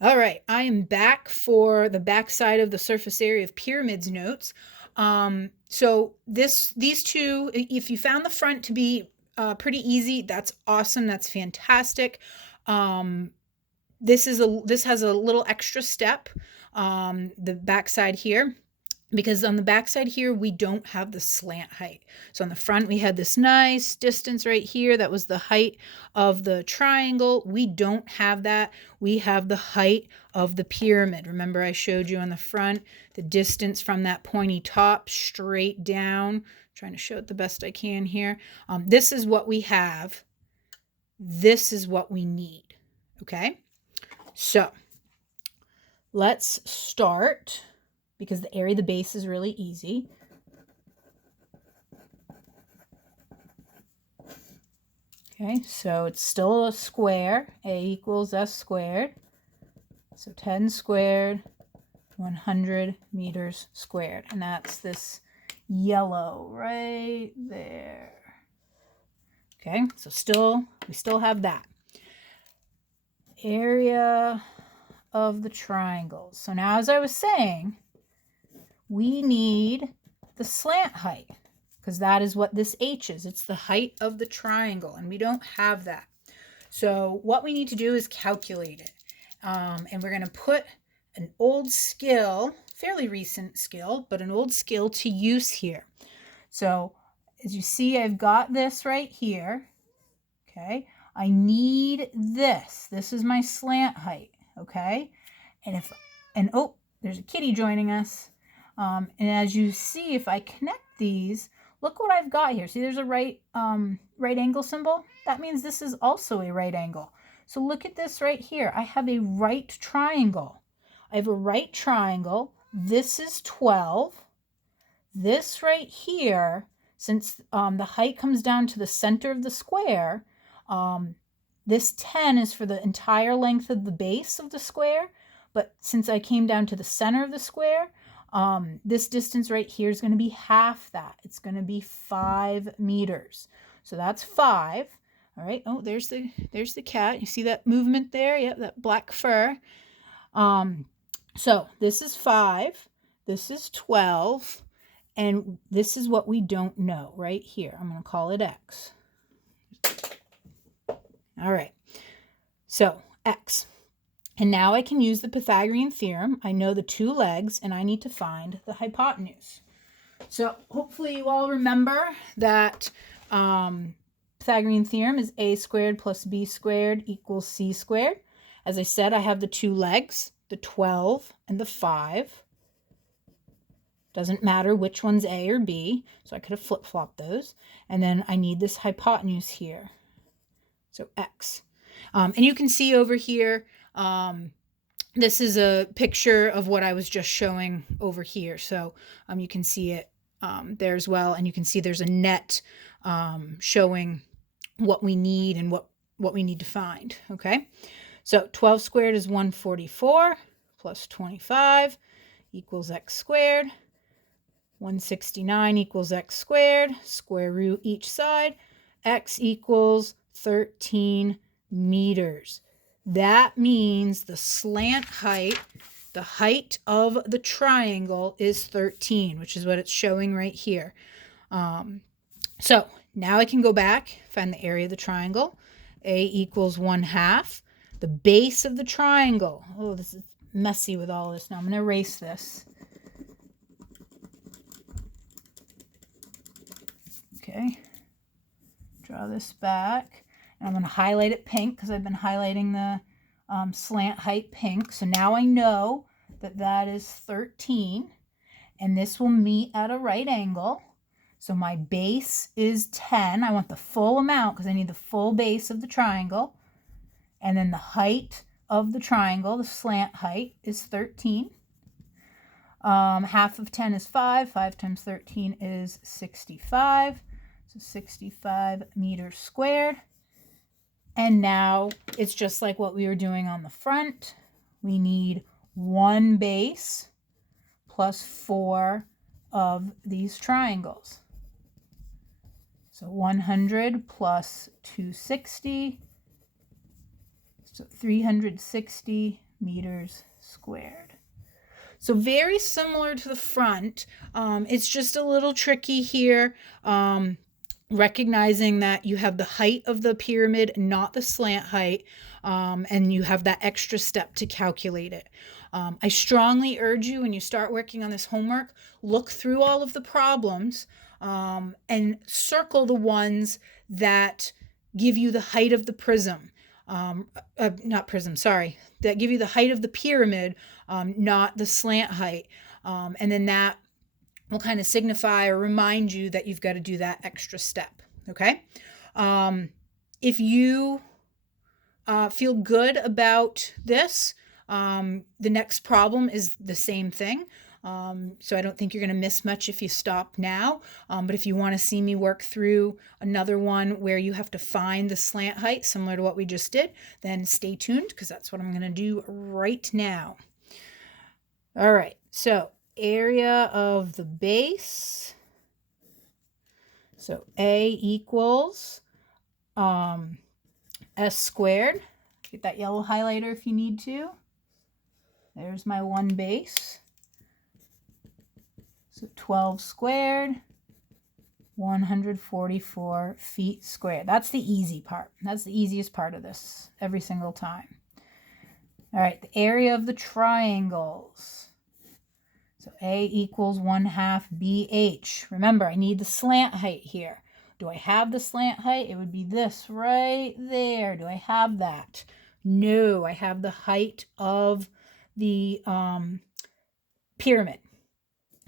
All right, I am back for the backside of the surface area of pyramids notes. So these two, if you found the front to be pretty easy, that's awesome. That's fantastic. Um, this has a little extra step, the backside here, because on the backside here we don't have the slant height. So on the front we had this nice distance right here, that was the height of the triangle. We don't have that. We have the height of the pyramid. Remember, I showed you on the front the distance from that pointy top straight down. I'm trying to show it the best I can here. This is what we have. This is what we need. Okay, so let's start, because the area of the base is really easy. Okay, so it's still a square. A equals s squared. So 10 squared, 100 meters squared. And that's this yellow right there. Okay, so we still have that. Area of the triangles. So now, as I was saying, we need the slant height, because that is what this h is. It's the height of the triangle, and we don't have that. So what we need to do is calculate it. And we're going to put an old skill, fairly recent skill, but an old skill to use here. So as you see, I've got this right here. Okay, I need this. This is my slant height. Okay, and oh, there's a kitty joining us. And as you see, if I connect these, look what I've got here. See, there's a right angle symbol. That means this is also a right angle. So look at this right here. I have a right triangle. I have a right triangle. This is 12. This right here, since the height comes down to the center of the square, this 10 is for the entire length of the base of the square. But since I came down to the center of the square, this distance right here is going to be half that. It's going to be 5 meters. So that's 5. All right. Oh, there's the cat. You see that movement there? Yep, that black fur. So this is 5. This is 12. And this is what we don't know right here. I'm going to call it x. All right. So x. And now I can use the Pythagorean theorem. I know the two legs, and I need to find the hypotenuse. So hopefully you all remember that Pythagorean theorem is a squared plus b squared equals c squared. As I said, I have the two legs, the 12 and the 5. Doesn't matter which one's a or b, so I could have flip-flopped those. And then I need this hypotenuse here. So x. And you can see over here, this is a picture of what I was just showing over here. So you can see it there as well. And you can see there's a net showing what we need and what we need to find. Okay, so 12 squared is 144 plus 25 equals x squared. 169 equals x squared, square root each side. X equals 13 meters. That means the slant height, the height of the triangle, is 13, which is what it's showing right here. So now I can go back, find the area of the triangle. A equals 1/2. The base of the triangle. Oh, this is messy with all this. Now I'm going to erase this. Okay, draw this back, and I'm going to highlight it pink because I've been highlighting the slant height pink. So now I know that that is 13, and this will meet at a right angle. So my base is 10. I want the full amount because I need the full base of the triangle. And then the height of the triangle, the slant height, is 13. Half of 10 is 5. 5 times 13 is 65. So 65 meters squared. And now it's just like what we were doing on the front. We need one base plus 4 of these triangles. So 100 plus 260. So 360 meters squared. So very similar to the front. It's just a little tricky here, recognizing that you have the height of the pyramid, not the slant height, and you have that extra step to calculate it. I strongly urge you, when you start working on this homework, look through all of the problems and circle the ones that give you the height of the prism. Not prism, sorry, that give you the height of the pyramid, not the slant height. And then that will kind of signify or remind you that you've got to do that extra step, okay? If you feel good about this, the next problem is the same thing. So I don't think you're going to miss much if you stop now. But if you want to see me work through another one where you have to find the slant height, similar to what we just did, then stay tuned, because that's what I'm going to do right now. All right, so area of the base. So A equals S squared. Get that yellow highlighter if you need to. There's my one base. So 12 squared, 144 feet squared. That's the easy part. That's the easiest part of this every single time. All right, the area of the triangles. So A equals 1/2 BH. Remember, I need the slant height here. Do I have the slant height? It would be this right there. Do I have that? No, I have the height of the pyramid.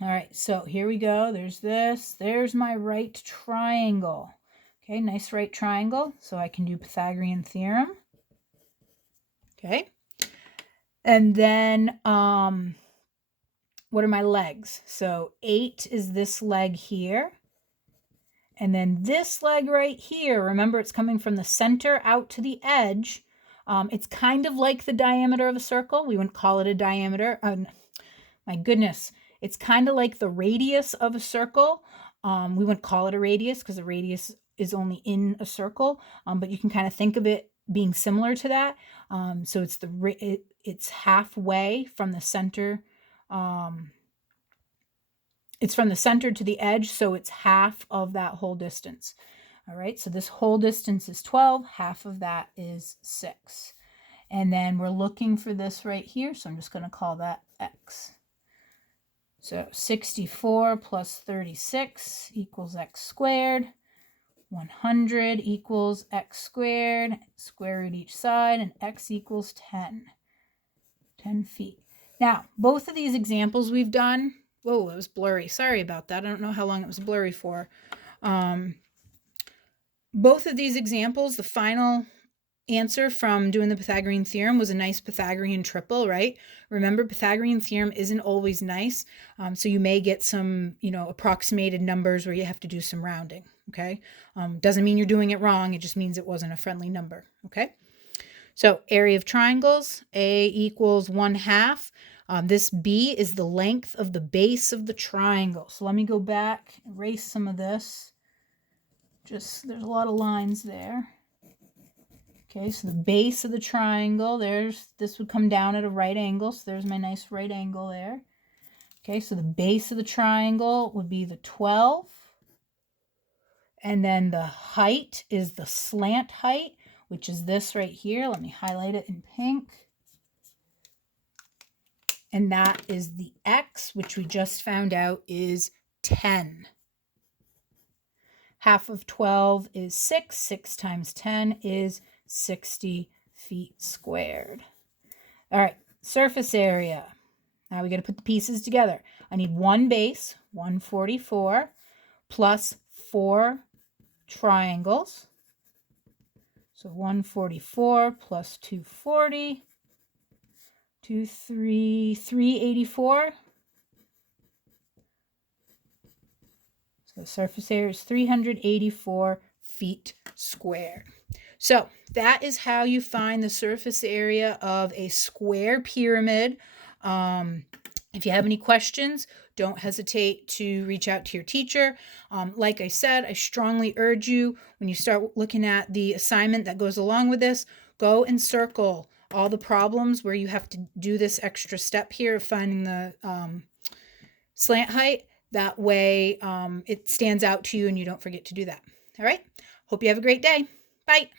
All right, so here we go. There's this. There's my right triangle. Okay, nice right triangle. So I can do Pythagorean theorem. Okay. And then what are my legs? So 8 is this leg here. And then this leg right here, remember it's coming from the center out to the edge. It's kind of like the diameter of a circle. We wouldn't call it a diameter. My goodness. It's kind of like the radius of a circle. We wouldn't call it a radius because a radius is only in a circle, but you can kind of think of it being similar to that. So it's halfway from the center. It's from the center to the edge, so it's half of that whole distance. All right, so this whole distance is 12. Half of that is 6. And then we're looking for this right here, so I'm just going to call that x. So 64 plus 36 equals x squared. 100 equals x squared. Square root each side, and x equals 10. 10 feet. Now, both of these examples we've done, whoa, it was blurry. Sorry about that. I don't know how long it was blurry for. Both of these examples, the final answer from doing the Pythagorean theorem was a nice Pythagorean triple, right? Remember, Pythagorean theorem isn't always nice. So you may get some, approximated numbers where you have to do some rounding, okay? Doesn't mean you're doing it wrong. It just means it wasn't a friendly number, okay? So area of triangles, A equals 1/2. This B is the length of the base of the triangle. So let me go back, erase some of this. There's a lot of lines there. Okay, so the base of the triangle, this would come down at a right angle. So there's my nice right angle there. Okay, so the base of the triangle would be the 12. And then the height is the slant height, which is this right here. Let me highlight it in pink. And that is the x, which we just found out is 10. Half of 12 is 6. 6 times 10 is 60 feet squared. All right, surface area. Now we got to put the pieces together. I need one base, 144, plus 4 triangles. So 144 plus 240, 384. So the surface area is 384 feet squared. So that is how you find the surface area of a square pyramid. If you have any questions, don't hesitate to reach out to your teacher. Like I said, I strongly urge you, when you start looking at the assignment that goes along with this, go and circle all the problems where you have to do this extra step here of finding the slant height. That way it stands out to you and you don't forget to do that. All right. Hope you have a great day. Bye.